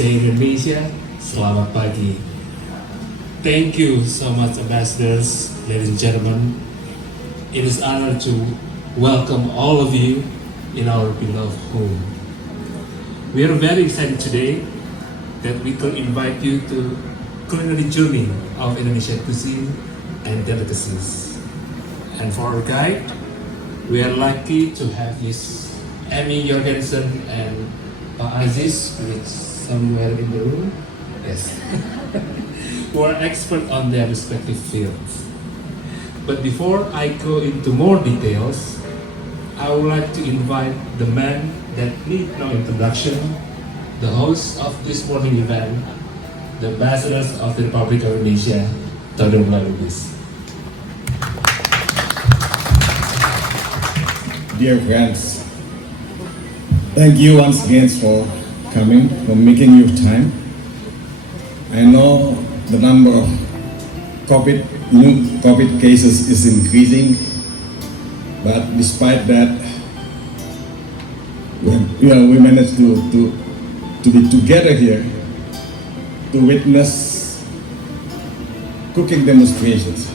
say Indonesia, selamat pagi. Thank you so much, ambassadors, ladies and gentlemen. It is an honor to welcome all of you in our beloved home. We are very excited today that we could invite you to culinary journey of Indonesian cuisine and delicacies. And for our guide, we are lucky to have Miss Amy Jorgensen and Pak Aziz, who is somewhere in the room, yes, who are expert on their respective fields. But before I go into more details, I would like to invite the man that need no introduction, the host of this morning event, the ambassadors of the Republic of Indonesia, Todong Lubis. Dear friends, thank you once again for coming, for making your time. I know the number of new COVID cases is increasing, but despite that, we managed to be together here to witness cooking demonstrations.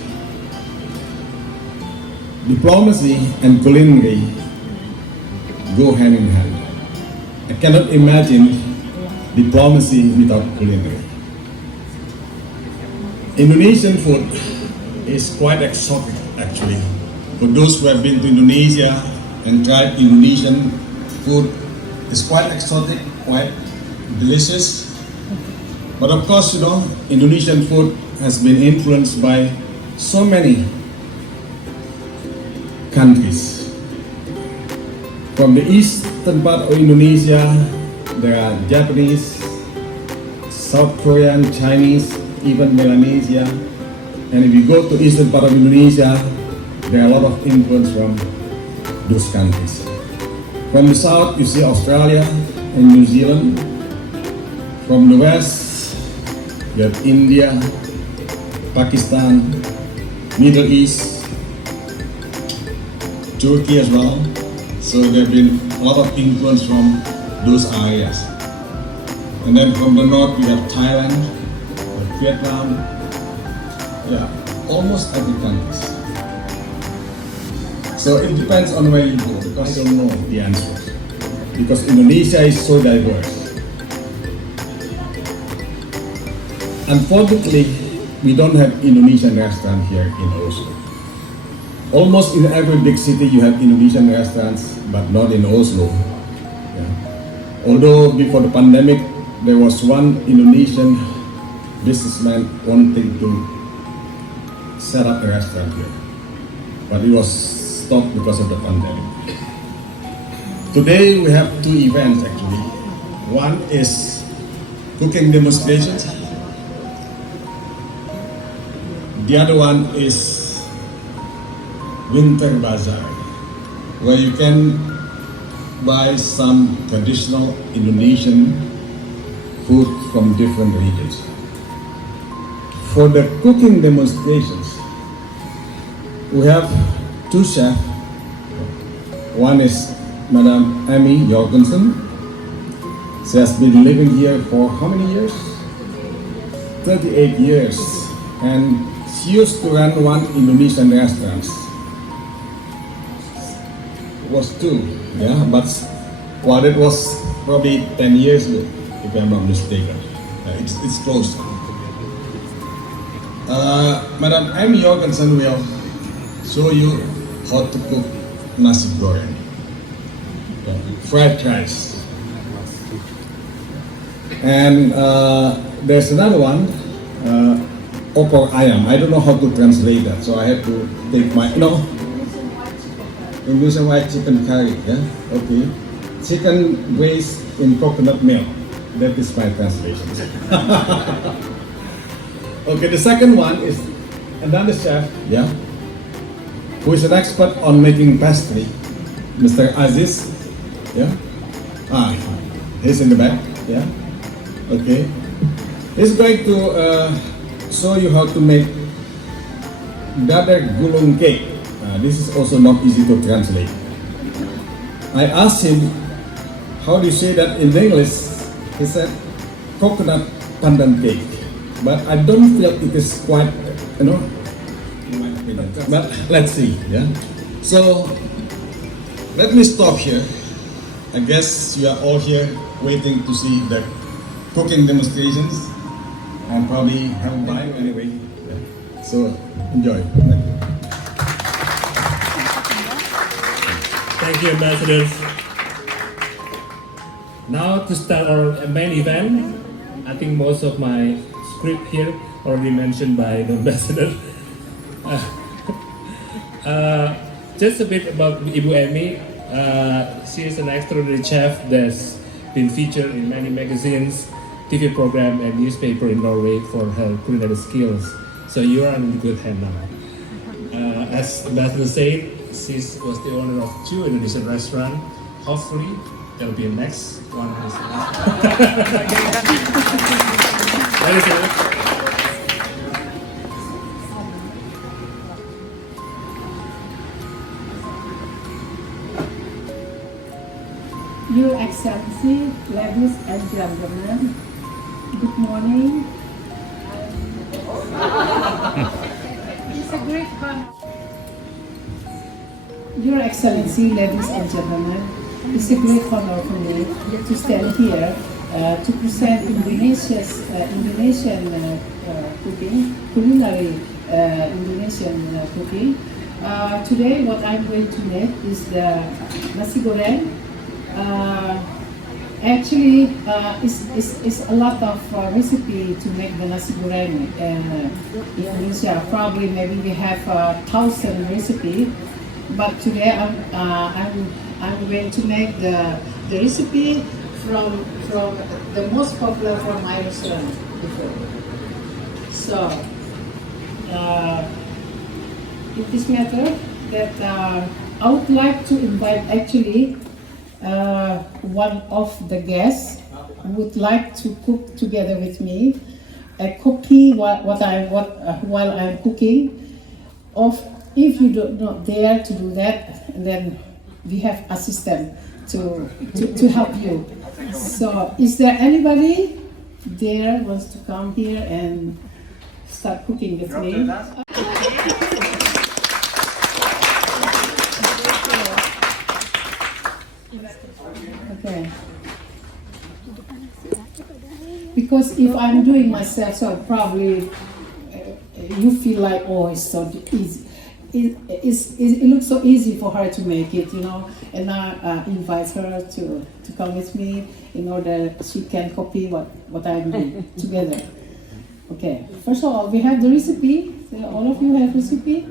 Diplomacy and culinary go hand in hand. I cannot imagine diplomacy without culinary. Indonesian food is quite exotic actually. For those who have been to Indonesia and tried Indonesian food, it's quite exotic, quite delicious. But of course, Indonesian food has been influenced by so many countries. From the eastern part of Indonesia, there are Japanese, South Korean, Chinese, even Melanesia. And if you go to eastern part of Indonesia, there are a lot of influence from those countries. From the south, you see Australia and New Zealand. From the west, you have India, Pakistan, Middle East, Turkey as well. So there have been a lot of influence from those areas. And then from the north, we have Thailand, Vietnam, almost every country. So it depends on where you go, because I don't know the answer. Because Indonesia is so diverse. Unfortunately, we don't have Indonesian restaurant here in Oslo. Almost in every big city you have Indonesian restaurants, but not in Oslo. Although before the pandemic, there was one Indonesian businessman wanting to set up a restaurant here, but it was stopped because of the pandemic. Today we have two events actually. One is cooking demonstrations. The other one is Winter Bazaar, where you can buy some traditional Indonesian food from different regions. For the cooking demonstrations, we have two chefs. One is Madam Amy Jorgensen. She has been living here for how many years? 38 years. And she used to run one Indonesian restaurant. It was two, but it was probably 10 years ago, if I'm not mistaken. It's close. Madam Amy Jorgensen will show you how to cook nasi goreng, fried rice. And there's another one, opor ayam. I don't know how to translate that, so I have to take my, Indonesian white chicken curry, okay. Chicken braised in coconut milk. That is my translation. Okay, the second one is another chef, who is an expert on making pastry, Mr. Aziz, he's in the back, okay. He's going to show you how to make dadar gulung cake. This is also not easy to translate. I asked him, how do you say that in English? He said, coconut pandan cake, but I don't feel it is quite, you know, in my opinion. But let's see, yeah. So let me stop here. I guess you are all here waiting to see the cooking demonstrations and probably have mine anyway. Yeah. So enjoy. Thank you, ambassadors. Now to start our main event, I think most of my script here already mentioned by the ambassador. Just a bit about Ibu Emi. She is an extraordinary chef that's been featured in many magazines, TV program, and newspaper in Norway for her culinary skills. So you are in good hand now. As ambassador said, she was the owner of 2 Indonesian restaurants. Hopefully, there will be a next one. That is it. Your Excellency, ladies and gentlemen, good morning. It's a great honor. Your Excellency, ladies and gentlemen, it's a great honor for me to stand here to present Indonesian cooking, culinary Indonesian cooking. Today, what I'm going to make is the nasi goreng. Actually, it's a lot of recipe to make the nasi goreng in Indonesia. Probably maybe we have 1,000 recipe, but today I'm going to make the recipe from the most popular from my restaurant before. So in this matter, that I would like to invite actually. One of the guests would like to cook together with me, copy while I'm cooking. If you do not dare to do that, then we have assistant to help you. So, is there anybody there wants to come here and start cooking with me? Okay. Because if I'm doing myself, so probably you feel like, oh, it's so easy. It looks so easy for her to make it, you know. And I invite her to come with me in order she can copy what I'm doing together. Okay. First of all, we have the recipe. So all of you have recipe.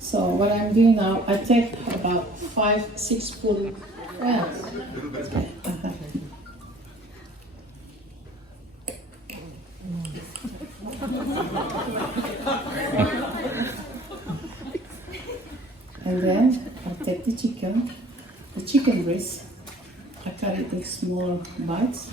So what I'm doing now, I take about 5-6 spoons. Yeah. And then I take the chicken breast. I cut it in small bites.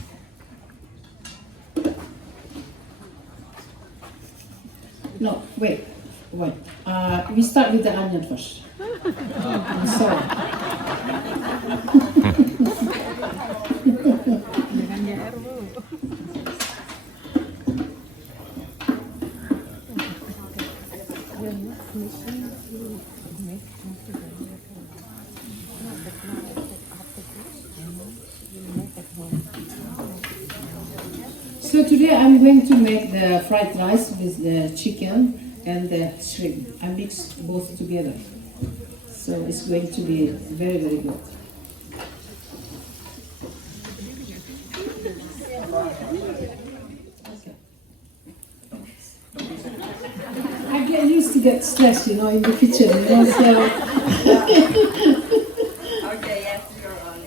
No, wait. We start with the onion first. I'm sorry. So today I'm going to make the fried rice with the chicken and the shrimp. I mix both together. So it's going to be very, very good. I get used to get stressed, you know, in the kitchen, you know, so. Okay, yes, you're on.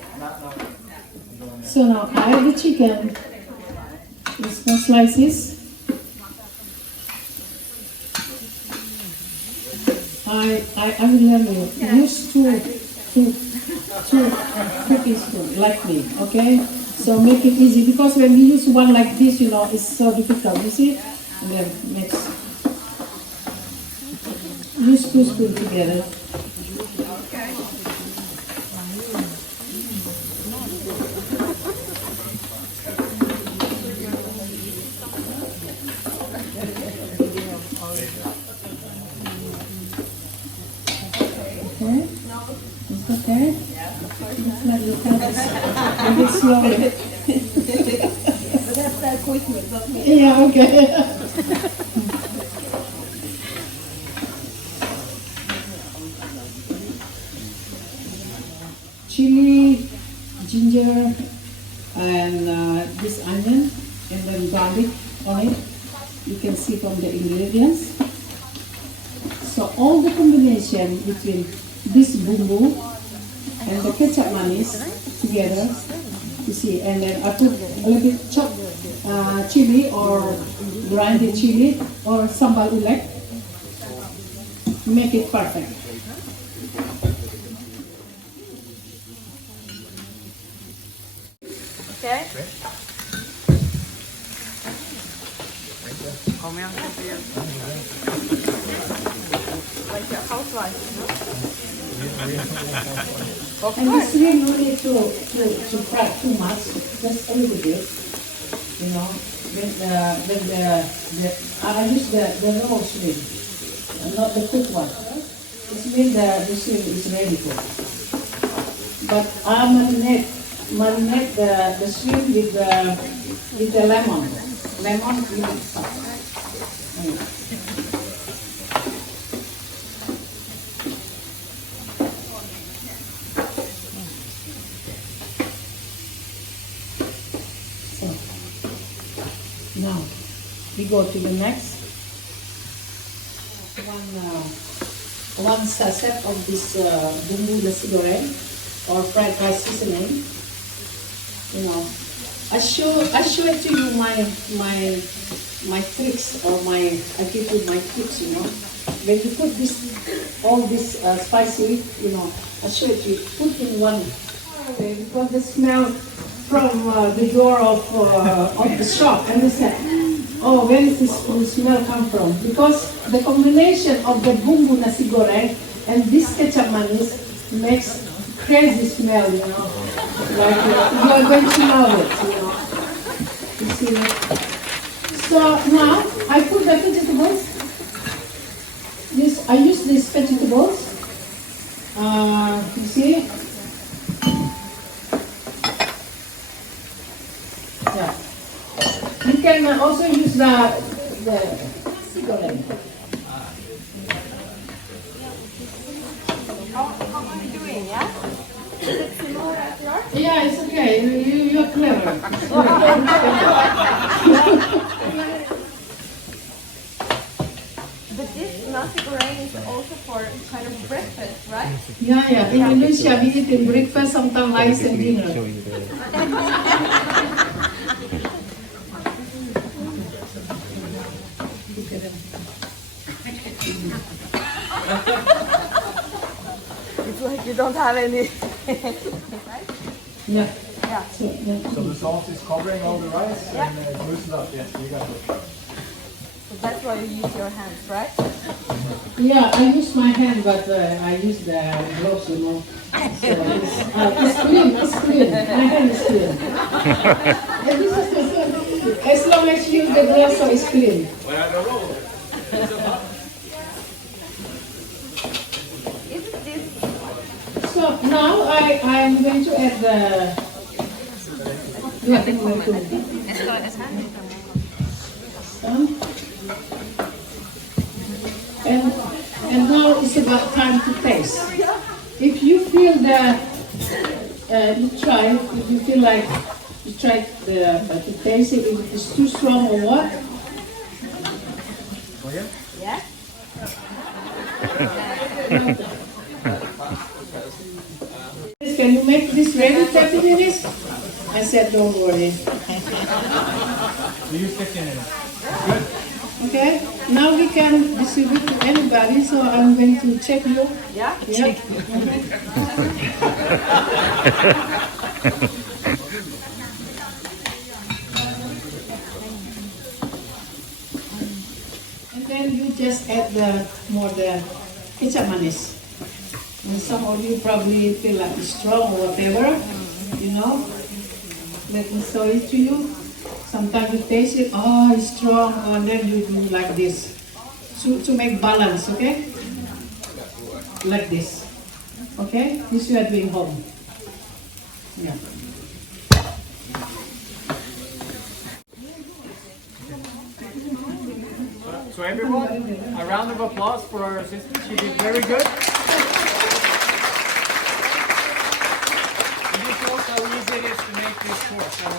So now I have the chicken in small slices. I will learn you. Use two cooking spoons like me, okay? So make it easy because when we use one like this, you know, it's so difficult, you see? And then mix. Use 2 spoons together. Okay? It's like you can a bit slowly. But that's the equipment, not me. Yeah, okay. Chili, ginger, and this onion, and then garlic on it. You can see from the ingredients. So all the combination between this bumbu and the ketchup manis together, you see, and then I put a little bit chopped chili or grinded chili or sambal ulek, make it perfect. Okay? Like a housewife, you know? Of And course. this really no need to fry too much, just a little bit, you know. I use the raw shrimp, not the cooked one. This means the shrimp is ready cooked. But I marinate the shrimp with the lemon. Lemon really soft. So now we go to the next one sachet of this bumbu nasi goreng or fried rice seasoning. You know, I show it to you my tricks or I give you my tips. You know, when you put all this spicy, you know, I show it to you. Put in one because the smell from the door of the shop, and they said, oh, where is this smell come from? Because the combination of the bumbu nasi goreng and this ketchup manis makes crazy smell, you know. Like you are going to love it, you know. You see it? So now I put the vegetables. I use these vegetables. You see? Yeah. You can also use the nasi goreng. How are you doing, yeah? Is it similar as yours? Yeah, it's okay. You're clever. But this nasi goreng is also for kind of breakfast, right? Yeah. In Indonesia, we eat in breakfast, sometimes lunch and dinner. It's like you don't have any. Yeah. Yeah. So the sauce is covering all the rice Yeah. and it moves it up. Yes, you got it. So that's why you use your hands, right? Yeah, I use my hand, but I use the gloves, you know. So it's clean, it's clean. My hand is clean. As long as you use the gloves, so it's clean. Isn't this So now I'm going to add the. Yeah, I'm going to. Some. And now it's about time to taste. If you feel that if you feel like you try to taste it, if it's too strong or what. yeah? Can you make this ready 30 minutes? I said, don't worry. You use 15 minutes. Okay, now we can distribute to anybody, so I'm going to check you. Yeah? Yeah. And then you just add the ketchup manis. And some of you probably feel like it's strong or whatever, you know. Let me show it to you. Sometimes you taste it, oh, it's strong, and then you do like this to make balance, okay? Like this. Okay, this you are doing home. Yeah. So everyone, a round of applause for our assistant. She did very good. And this shows how easy it is to make this course. So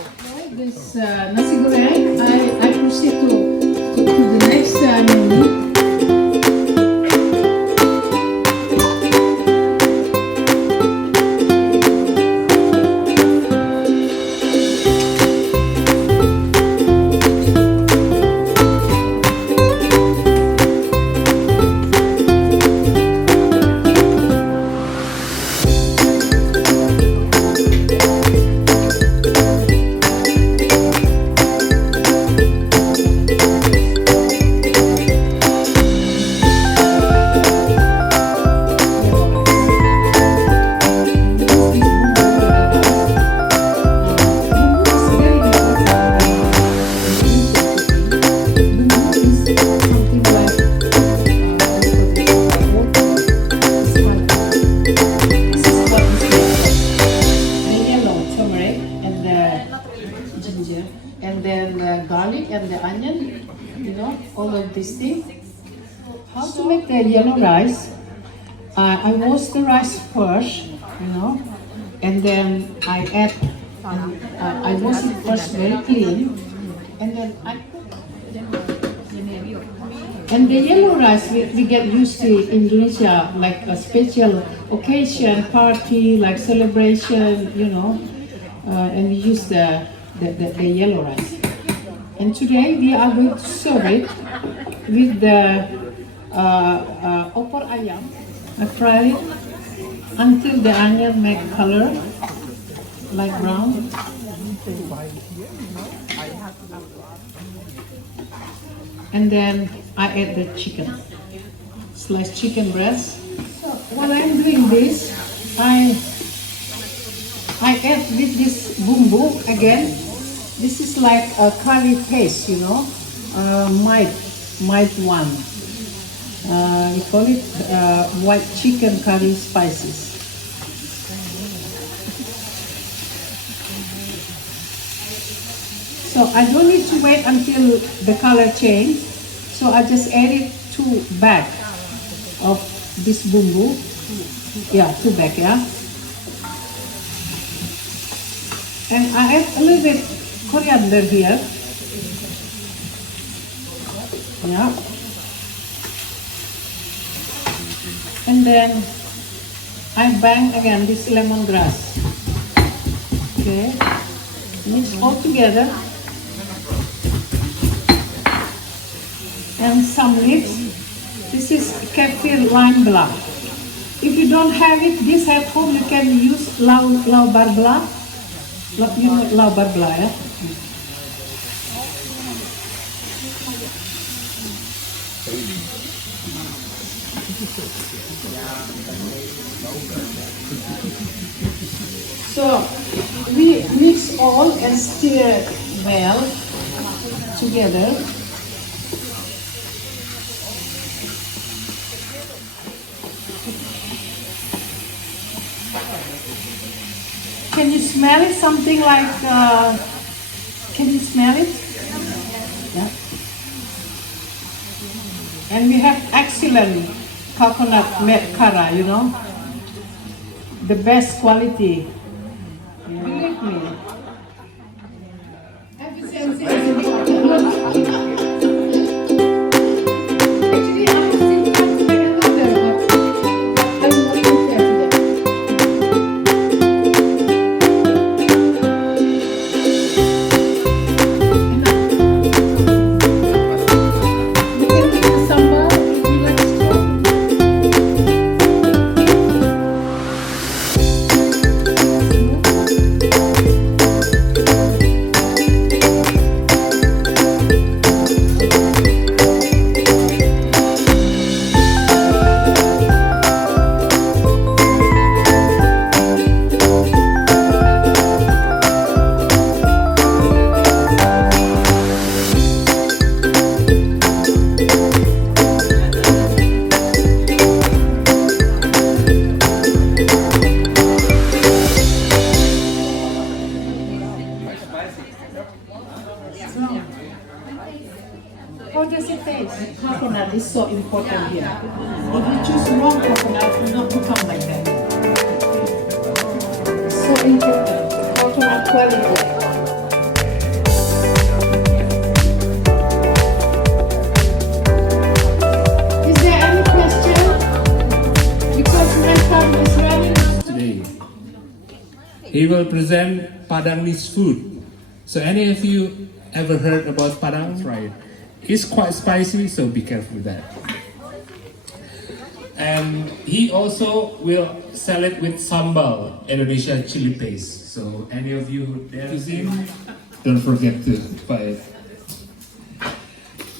This nasi goreng, I proceed to the next menu. And then the garlic and the onion, you know, all of these things. How to make the yellow rice? I wash the rice first, you know, and then I add, I wash it first very clean, and then I cook. And the yellow rice, we get used to Indonesia, like a special occasion, party, like celebration, you know, and we use the yellow rice. And today we are going to serve it with the opor ayam. I fry it until the onion make color like brown. And then I add the chicken, sliced chicken breast. So while I'm doing this, I add with this bumbu again. This is like a curry paste, you know, mild one. We call it white chicken curry spices. So I don't need to wait until the color change. So I just add it 2 bags of this bumbu. Yeah, 2 bags, yeah. And I add a little bit coriander here. Yeah. And then I bang again this lemongrass. Okay. Mix all together. And some leaves. This is kaffir lime blah. If you don't have it, this at home, you can use lau bar blah. You know lau bar blah, yeah? So we mix all and stir well together. Can you smell it? Something like, can you smell it? Yeah. And we have excellent coconut milk kara, you know, the best quality. Believe me. important here. If you choose wrong coconut, it will not become like that. So important. Coconut quality. Is there any question? Because my time is running. Today, he will present Padangese food. So any of you ever heard about Padang? Right. It's quite spicy, so be careful with that. And he also will sell it with sambal, Indonesia chili paste. So any of you who dare to see, don't forget to buy it.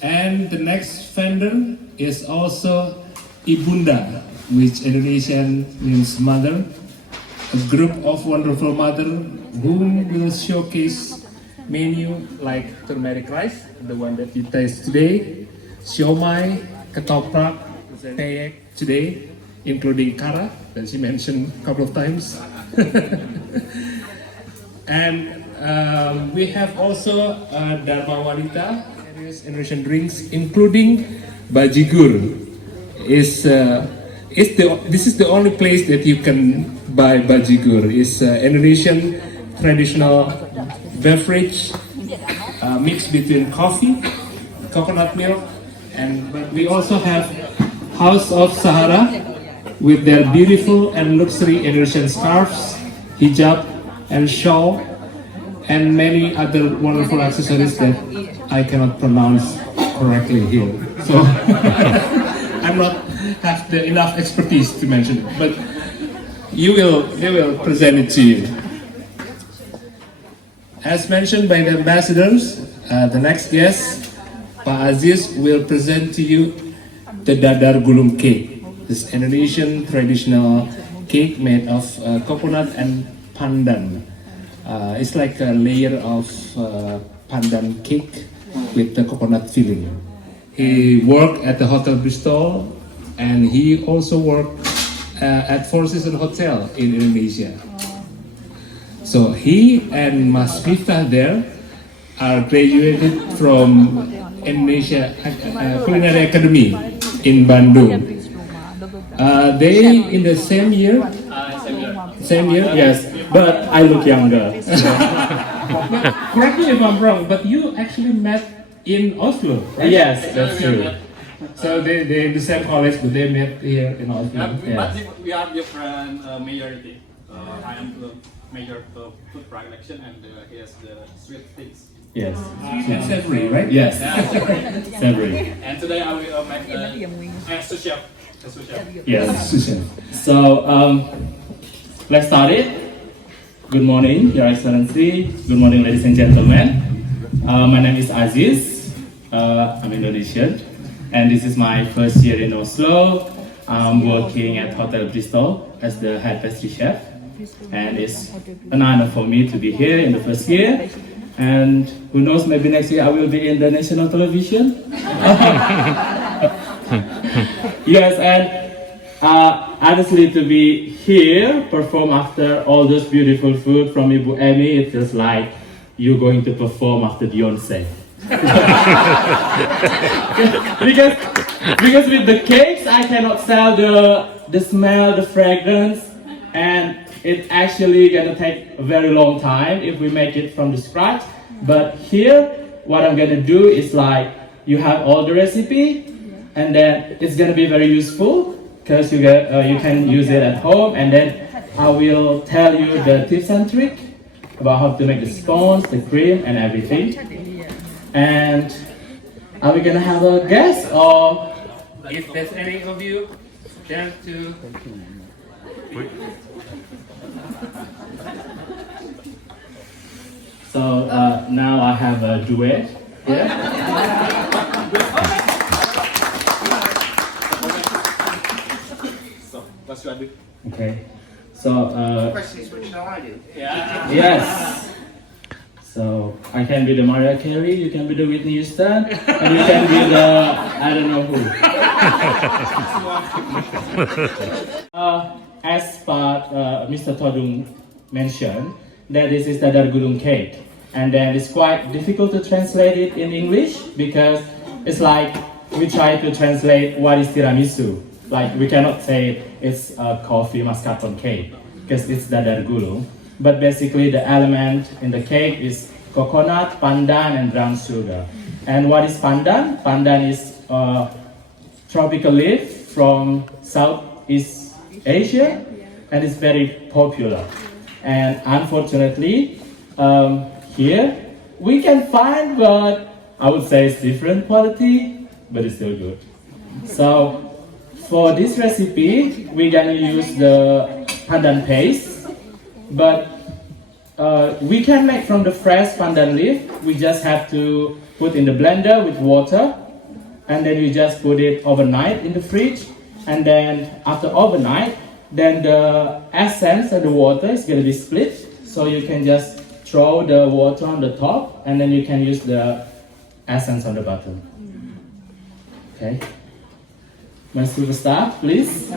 And the next vendor is also Ibunda, which Indonesian means mother. A group of wonderful mother whom will showcase menu like turmeric rice, the one that you taste today, siomai, ketoprak, peyek today, including kara that she mentioned a couple of times. And we have also Dharma Wanita, various Indonesian drinks, including bajigur. This is the only place that you can buy bajigur. It's Indonesian traditional beverage mixed between coffee, coconut milk, and we also have House of Sahara with their beautiful and luxury Indonesian scarves, hijab, and shawl, and many other wonderful accessories that I cannot pronounce correctly here. So I'm not have the enough expertise to mention it, but they will present it to you. As mentioned by the ambassadors, the next guest, Pak Aziz, will present to you the dadar gulung cake. This Indonesian traditional cake made of coconut and pandan. It's like a layer of pandan cake with the coconut filling. He worked at the Hotel Bristol, and he also worked at Four Seasons Hotel in Indonesia. So he and Mas Miftah there are graduated from Indonesia Culinary Academy in Bandung. They in the same year? Same year? Yes, but I look younger. Correct me if I'm wrong, but you actually met in Oslo, right? Yes, that's true. So they in the same college, but they met here in Oslo. Yeah. But we are different majority. I am the major food production, and he has the sweet things. Yes. And savory, right? Yes. Savory. And today I will make a sous chef. Yes. So let's start it. Good morning, Your Excellency. Good morning, ladies and gentlemen. My name is Aziz. I'm Indonesian, and this is my first year in Oslo. I'm working at Hotel Bristol as the head pastry chef, and it's an honor for me to be here in the first year. And who knows, maybe next year I will be in the national television. Yes, and honestly, to be here, perform after all those beautiful food from Ibu Emi, it feels like you're going to perform after Beyonce. because with the cakes, I cannot sell the smell, the fragrance, and it's actually gonna take a very long time if we make it from the scratch. But here, what I'm gonna do is like, you have all the recipe, and then it's gonna be very useful because you can use it at home, and then I will tell you the tips and tricks about how to make the scones, the cream, and everything. And are we gonna have a guest, or If there's any of you dare to so now I have a duet here. So what should I do? Okay. So Questions, which shall I do? yes. So I can be the Mariah Carey, you can be the Whitney Houston, and you can be the I don't know who. As Mr. Todung mentioned, that this is the dargulung cake, and then it's quite difficult to translate it in English because it's like we try to translate what is tiramisu. Like we cannot say it's a coffee mascarpone cake because it's dadar gulung. But basically the element in the cake is coconut, pandan, and brown sugar. And what is pandan? Pandan is a tropical leaf from Southeast Asia, and it's very popular. And unfortunately, here we can find, but I would say it's different quality, but it's still good. So for this recipe, we're gonna use the pandan paste, but we can make from the fresh pandan leaf. We just have to put in the blender with water, and then we just put it overnight in the fridge, and then after overnight, then the essence of the water is gonna be split, so you can just throw the water on the top, and then you can use the essence on the bottom. Okay. My superstar, please.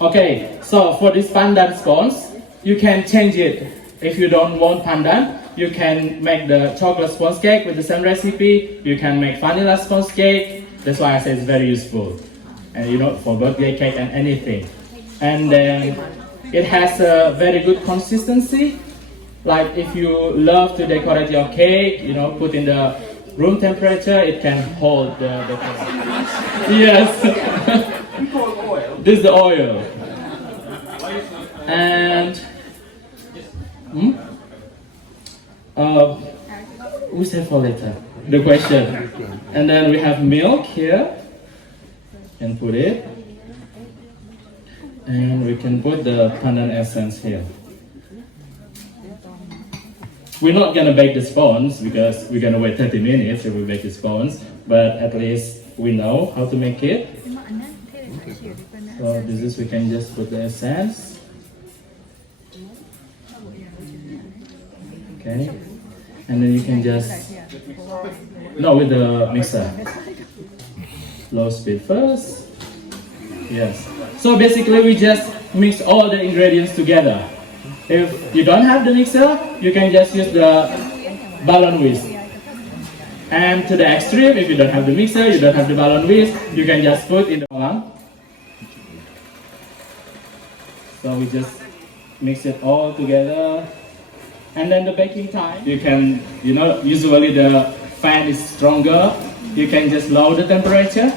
Okay, so for this pandan scones, you can change it. If you don't want pandan, you can make the chocolate sponge cake with the same recipe. You can make vanilla sponge cake. That's why I say it's very useful. And you know, for birthday cake and anything. And then it has a very good consistency. Like if you love to decorate your cake, you know, put in the room temperature, it can hold the yes. This is the oil. And we save for later the question. And then we have milk here, and put it, and we can put the pandan essence here. We're not gonna bake the scones because we're gonna wait 30 minutes if we bake the scones, but at least we know how to make it. So this is, we can just put the essence. Okay, and then you can just, no, with the mixer. Low speed first. Yes. So basically we just mix all the ingredients together. If you don't have the mixer, you can just use the balloon whisk. And to the extreme, if you don't have the mixer, you don't have the balloon whisk, you can just put in the oven. So we just mix it all together. And then the baking time, you can, you know, usually the fan is stronger. You can just lower the temperature.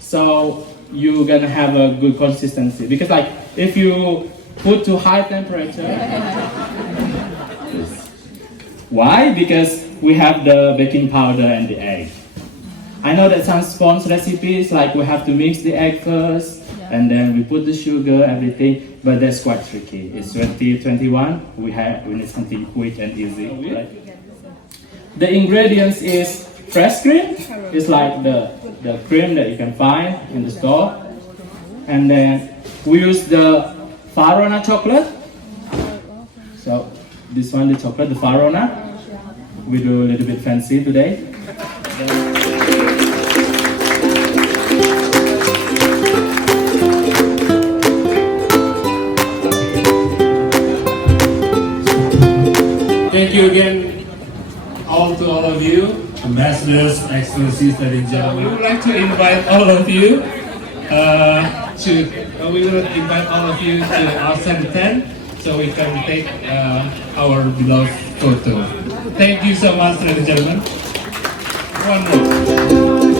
So you're gonna have a good consistency. Because like, if you put to high temperature, why? Because we have the baking powder and the egg. I know that some scones recipes, like we have to mix the egg first, and then we put the sugar, everything, but that's quite tricky. It's 2021, we need something quick and easy, right? The ingredients is fresh cream. It's like the cream that you can find in the store. And then we use the Farona chocolate. So this one, the chocolate, the Farona. We do a little bit fancy today. Thank you again, all of you, ambassadors, excellencies, ladies and gentlemen. We would like to invite all of you to our center tent so we can take our beloved photo. Thank you so much, ladies and gentlemen. One more.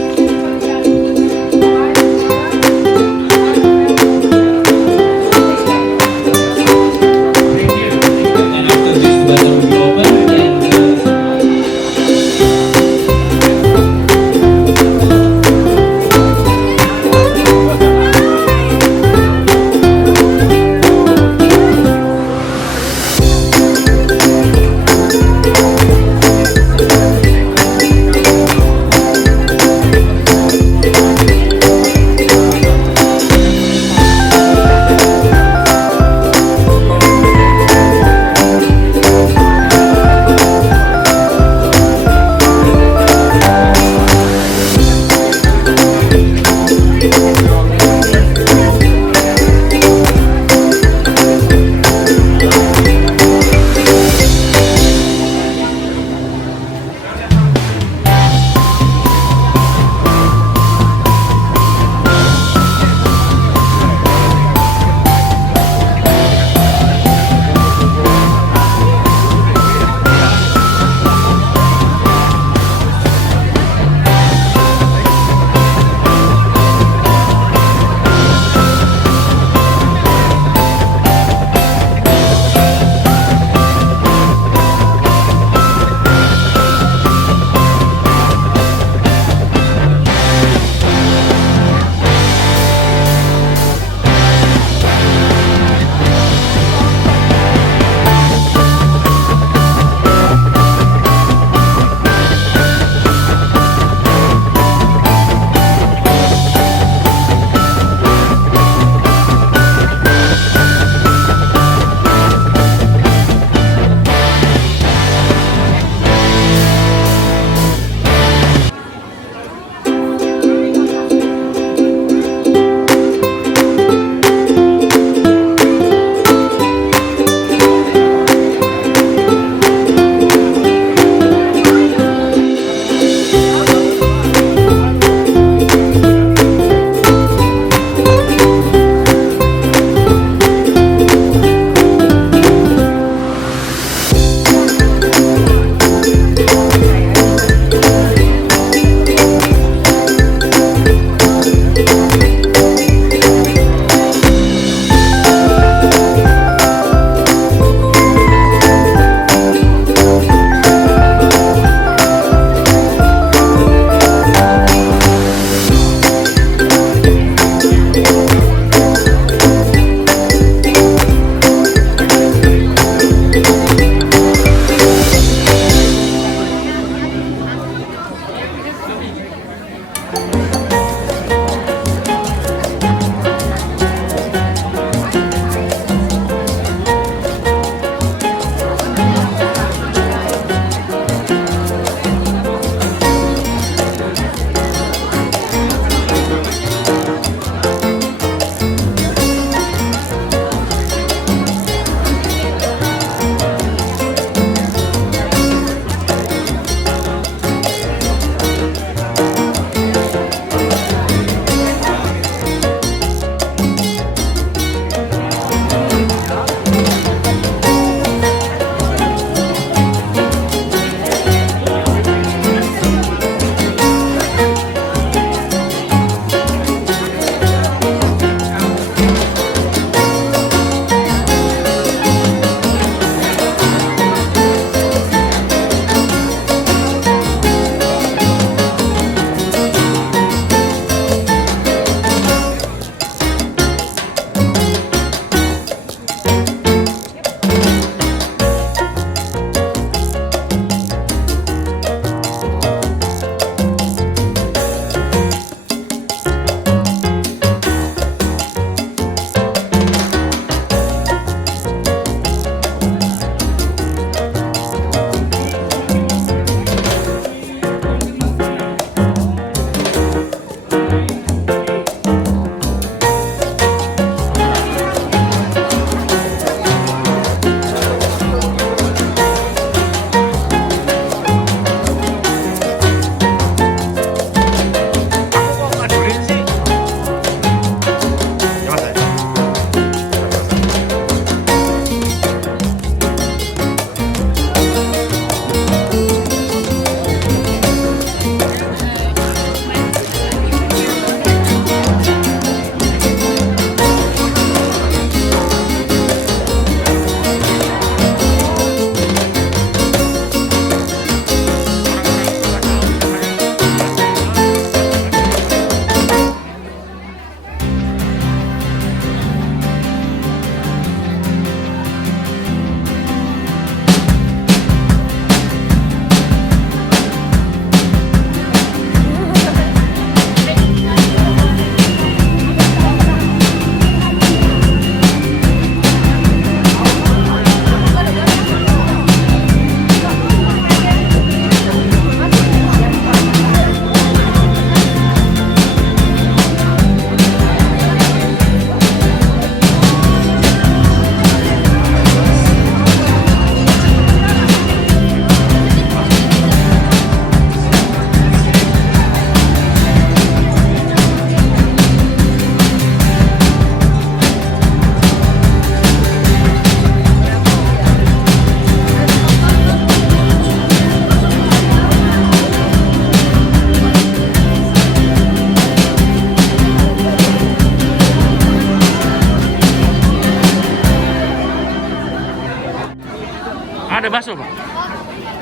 Ada bakso, Pak?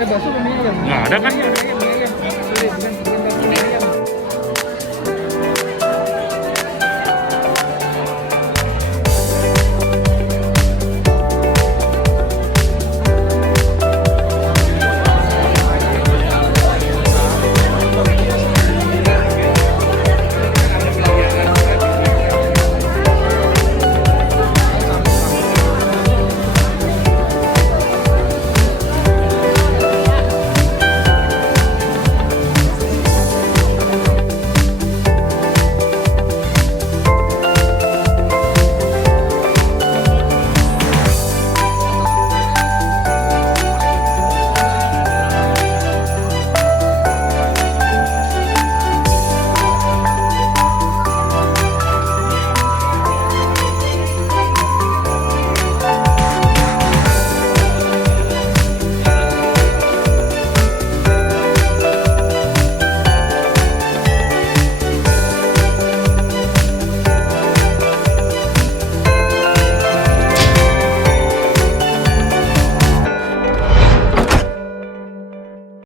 Bakso kami ayam. Nggak ada kan? Ayam.